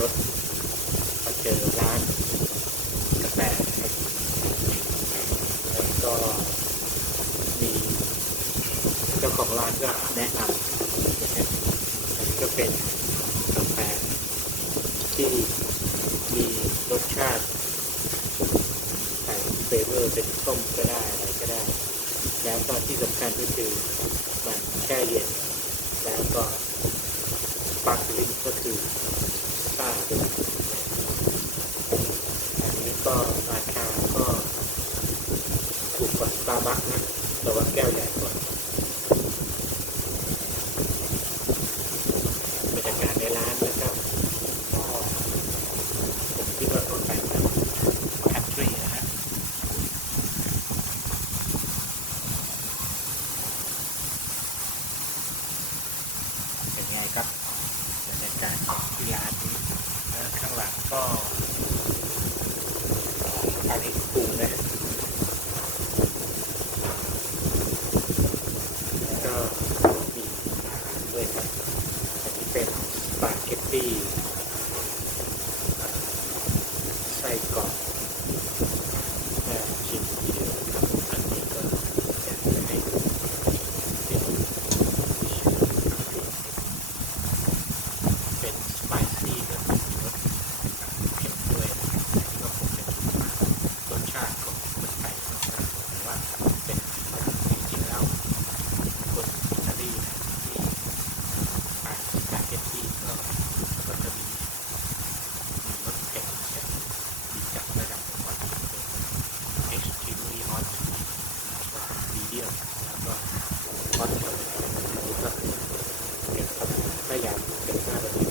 รถมาเจอร้านกาแฟแล้วก็มีเจ้าของร้านก็แนะนำนะฮะอันนี้ก็เป็นกาแฟที่มีรสชาติใส่เฟเวอร์เป็นส้มก็ได้อะไรก็ได้ แล้วก็ที่สำคัญก็คือมันแช่เย็นแล้วก็ปาร์คลิงก็คือ ซ่าด้วยอันนี้ก็ราคาก็ถูกกว่าสตาร์บัคนะแต่ว่าแก้วใหญ่กว่าบรรยากาศในร้านนะครับก็ผมคิดว่าต้องไปแบบแคทรีนะฮะ เป็นไงครับบรรยากาศของที่ร้านนี้แล้วข้างหลัง ก็อันนี้ปรุงนะก็มีด้วยครับอันนี้เป็นสปาเกตตี้ไส้กรอกแม่ชิมทีเดียวครับอันนี้ก็อยากจะให้ดูเป็นเป็นสไปซี่ก็คือรสเผ็ดด้วยก็คงเป็นรสชาติของคนไทยนะครับแต่ว่าเป็นจริงๆแล้วคนอิตาลีนะที่ทานสปาเกตตี้ก็ก็จะมีมีรสเผ็ดแบบมีจัดระดับความเผ็ดเป็น extremely hot แล้วก็ เที่ยวแล้วก็ hot ก็ก็เก็บครับพยายามเป็นหน้าแบบนี้